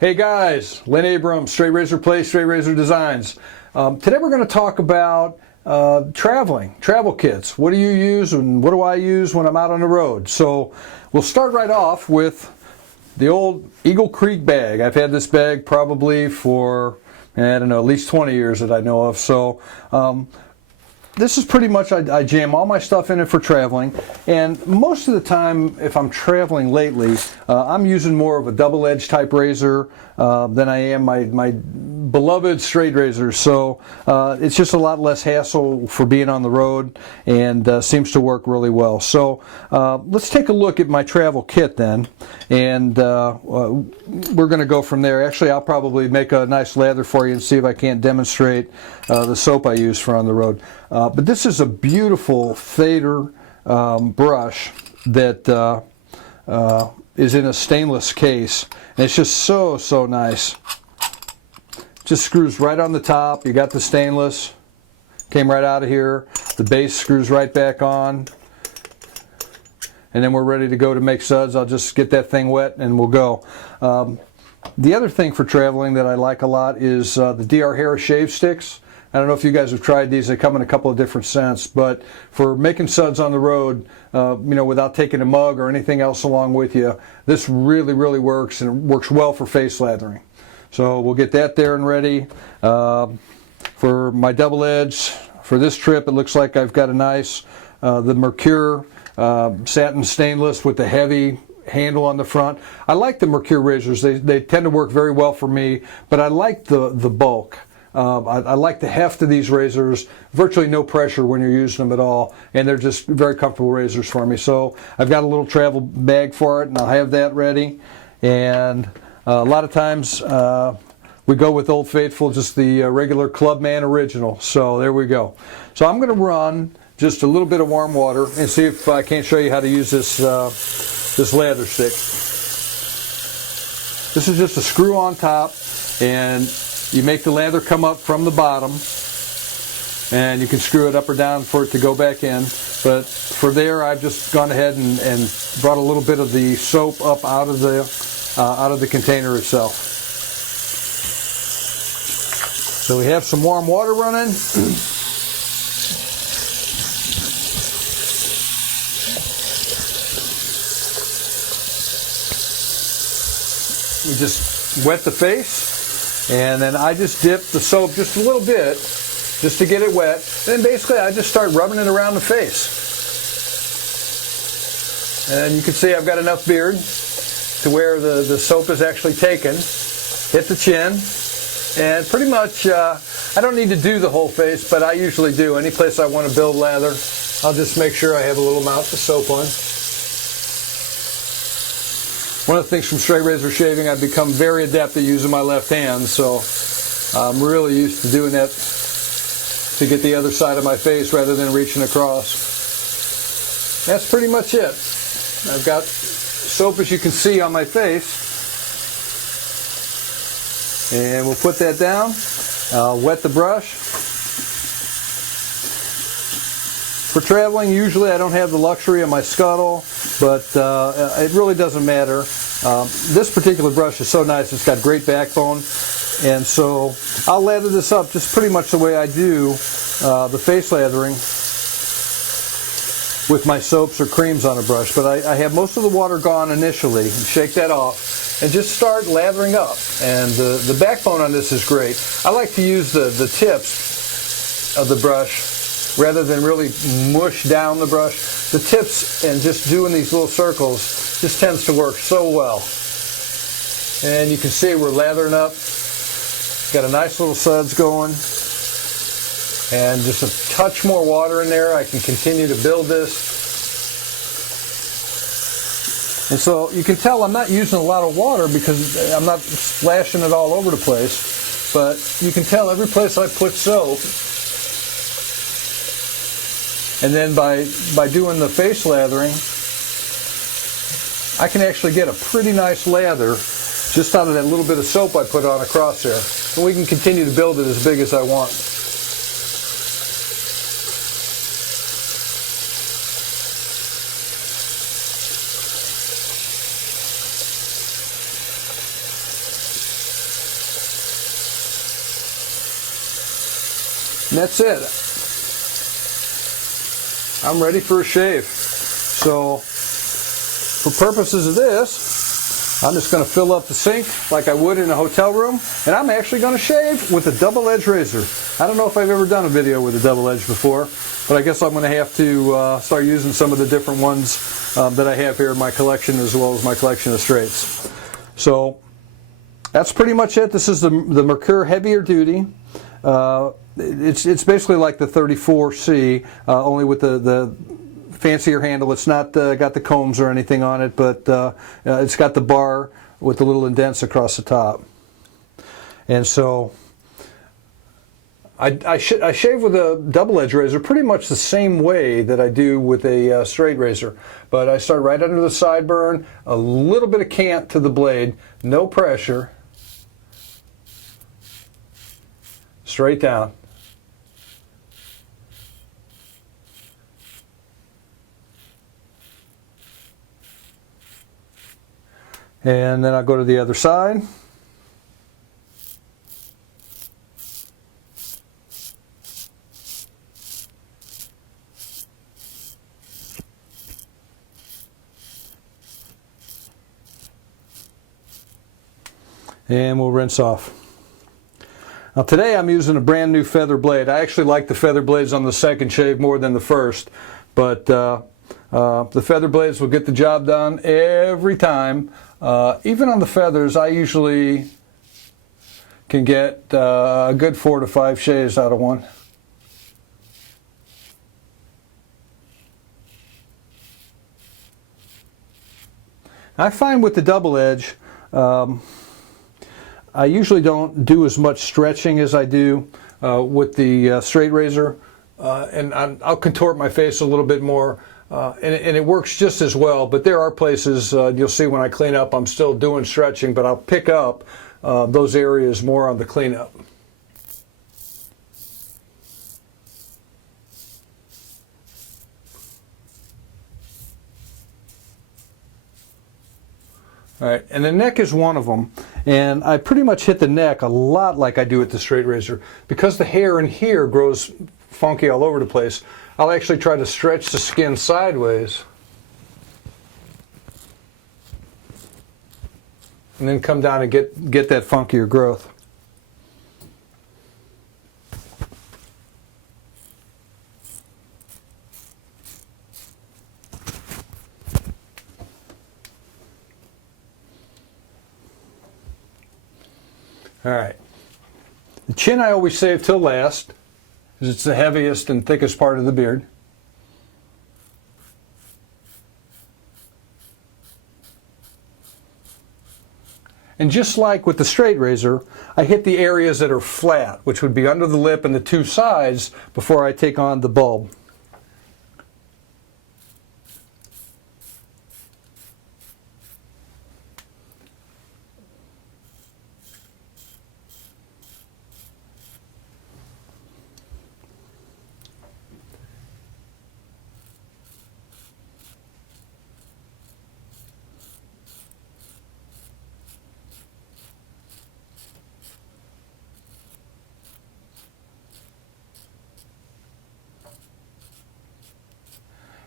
Hey guys, Lynn Abrams, Straight Razor Play, Straight Razor Designs. Today we're going to talk about travel kits. What do you use and what do I use when I'm out on the road? So we'll start right off with the old Eagle Creek bag. I've had this bag probably for, I don't know, at least 20 years that I know of. So this is pretty much, I jam all my stuff in it for traveling, and most of the time if I'm traveling lately, I'm using more of a double-edged type razor than I am my beloved straight razors. So it's just a lot less hassle for being on the road, and seems to work really well. So let's take a look at my travel kit then, and we're going to go from there. Actually, I'll probably make a nice lather for you and see if I can't demonstrate the soap I use for on the road. But this is a beautiful fader brush that is in a stainless case, and it's just so nice. Just screws right on the top. You got the stainless, came right out of here. The base screws right back on, and then we're ready to go to make suds. I'll just get that thing wet and we'll go. The other thing for traveling that I like a lot is the DR Harris shave sticks. I don't know if you guys have tried these. They come in a couple of different scents, but for making suds on the road, without taking a mug or anything else along with you, this really works, and it works well for face lathering. So we'll get that there and ready. For my double edge, for this trip, it looks like I've got a nice, the Mercure satin stainless with the heavy handle on the front. I like the Mercure razors. They tend to work very well for me, but I like the bulk. I like the heft of these razors, virtually no pressure when you're using them at all, and they're just very comfortable razors for me. So I've got a little travel bag for it, and I'll have that ready. And a lot of times we go with Old Faithful, just the regular Clubman original. So there we go. So I'm going to run just a little bit of warm water and see if I can't show you how to use this lather stick. This is just a screw on top, and you make the lather come up from the bottom, and you can screw it up or down for it to go back in. But for there, I've just gone ahead and brought a little bit of the soap up out of the container itself. So we have some warm water running. We just wet the face. And then I just dip the soap just a little bit, just to get it wet. And then basically I just start rubbing it around the face. And you can see I've got enough beard to where the soap is actually taken. Hit the chin. And pretty much, I don't need to do the whole face, but I usually do. Any place I want to build lather, I'll just make sure I have a little amount of soap on. One of the things from straight razor shaving, I've become very adept at using my left hand, so I'm really used to doing that to get the other side of my face rather than reaching across. That's pretty much it. I've got soap, as you can see, on my face, and we'll put that down. I'll wet the brush. For traveling, usually I don't have the luxury of my scuttle, but it really doesn't matter. This particular brush is so nice, it's got great backbone, and so I'll lather this up just pretty much the way I do the face lathering with my soaps or creams on a brush. But I have most of the water gone initially, and shake that off, and just start lathering up. And the backbone on this is great. I like to use the tips of the brush rather than really mush down the brush. The tips and just doing these little circles just tends to work so well. And you can see we're lathering up. Got a nice little suds going. And just a touch more water in there. I can continue to build this. And so you can tell I'm not using a lot of water because I'm not splashing it all over the place. But you can tell every place I put soap. And then by doing the face lathering, I can actually get a pretty nice lather just out of that little bit of soap I put on across there. And we can continue to build it as big as I want. And that's it. I'm ready for a shave. So for purposes of this, I'm just going to fill up the sink like I would in a hotel room, and I'm actually going to shave with a double-edged razor. I don't know if I've ever done a video with a double edge before, but I guess I'm going to have to start using some of the different ones that I have here in my collection, as well as my collection of straights. So that's pretty much it. This is the Mercure heavier duty. It's basically like the 34C, only with the fancier handle. It's not got the combs or anything on it, but it's got the bar with the little indents across the top. And so I shave with a double-edged razor pretty much the same way that I do with a straight razor. But I start right under the sideburn, a little bit of cant to the blade, no pressure, straight down. And then I'll go to the other side. And we'll rinse off. Now today I'm using a brand new feather blade. I actually like the feather blades on the second shave more than the first, but the feather blades will get the job done every time. Even on the feathers, I usually can get a good 4 to 5 shaves out of one. I find with the double edge, I usually don't do as much stretching as I do with the straight razor, and I'll contort my face a little bit more, and it works just as well. But there are places you'll see when I clean up, I'm still doing stretching, but I'll pick up those areas more on the cleanup. All right, and the neck is one of them, and I pretty much hit the neck a lot like I do with the straight razor. Because the hair in here grows funky all over the place, I'll actually try to stretch the skin sideways and then come down and get that funkier growth. All right. The chin I always save till last, because it's the heaviest and thickest part of the beard. And just like with the straight razor, I hit the areas that are flat, which would be under the lip and the two sides, before I take on the bulb.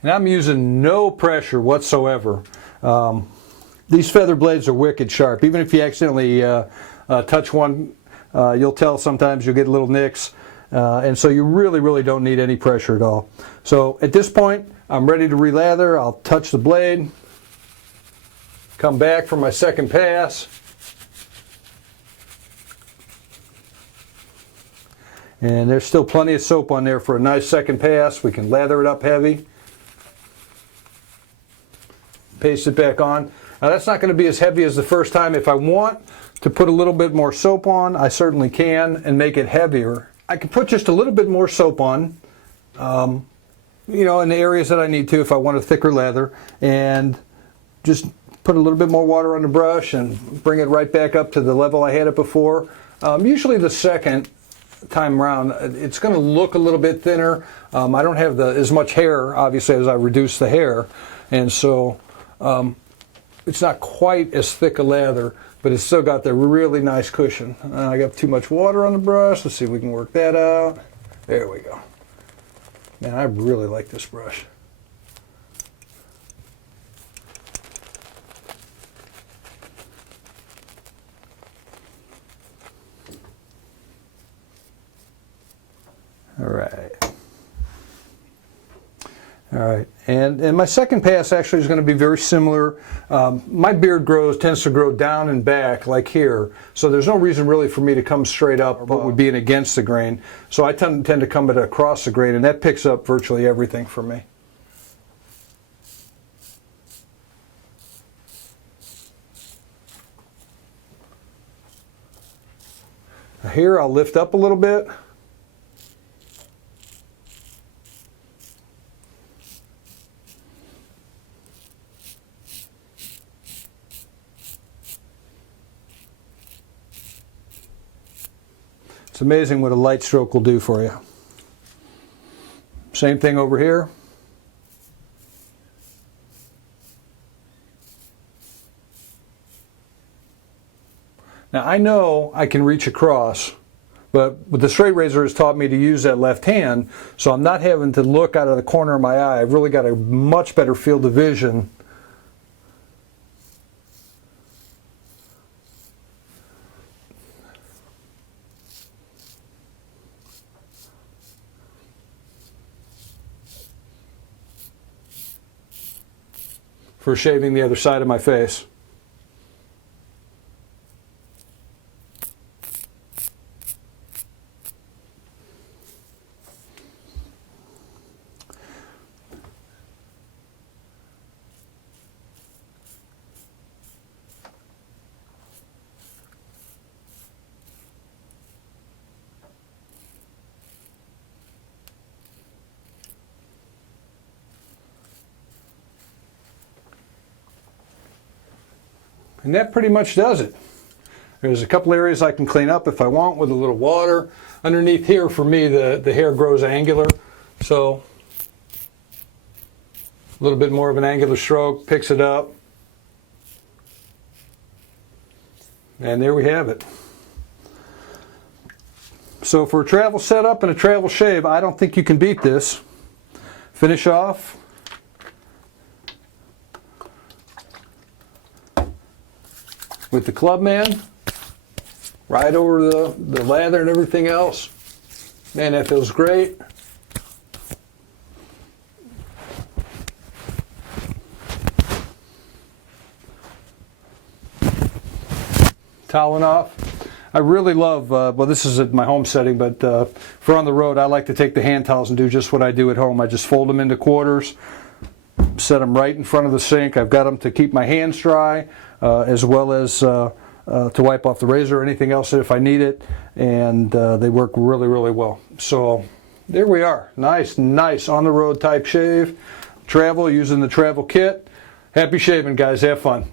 And I'm using no pressure whatsoever. These feather blades are wicked sharp. Even if you accidentally touch one, you'll tell sometimes you'll get little nicks. And so you really don't need any pressure at all. So at this point, I'm ready to relather. I'll touch the blade, come back for my second pass. And there's still plenty of soap on there for a nice second pass. We can lather it up heavy. Paste it back on. Now that's not going to be as heavy as the first time. If I want to put a little bit more soap on, I certainly can, and make it heavier. I can put just a little bit more soap on, you know, in the areas that I need to if I want a thicker lather, and just put a little bit more water on the brush and bring it right back up to the level I had it before. Usually the second time around, it's going to look a little bit thinner. I don't have as much hair, obviously, as I reduce the hair, and so it's not quite as thick a lather, but it's still got the really nice cushion. I got too much water on the brush. Let's see if we can work that out. There we go. Man, I really like this brush. All right. All right, and my second pass actually is going to be very similar. My beard tends to grow down and back like here, so there's no reason really for me to come straight up what would be against the grain. So I tend to come across the grain, and that picks up virtually everything for me. Now here I'll lift up a little bit. It's amazing what a light stroke will do for you. Same thing over here. Now I know I can reach across, but the straight razor has taught me to use that left hand, so I'm not having to look out of the corner of my eye. I've really got a much better field of vision. For shaving the other side of my face. And that pretty much does it. There's a couple areas I can clean up if I want with a little water. Underneath here, for me, the hair grows angular, so a little bit more of an angular stroke picks it up. And there we have it. So for a travel setup and a travel shave, I don't think you can beat this. Finish off. With the Clubman, right over the lather and everything else. Man, that feels great. Toweling off. I really love, well, this is at my home setting, but for on the road, I like to take the hand towels and do just what I do at home. I just fold them into quarters, set them right in front of the sink. I've got them to keep my hands dry, as well as to wipe off the razor or anything else if I need it, and they work really, really well. So there we are. Nice on-the-road type shave. Travel, using the travel kit. Happy shaving, guys. Have fun.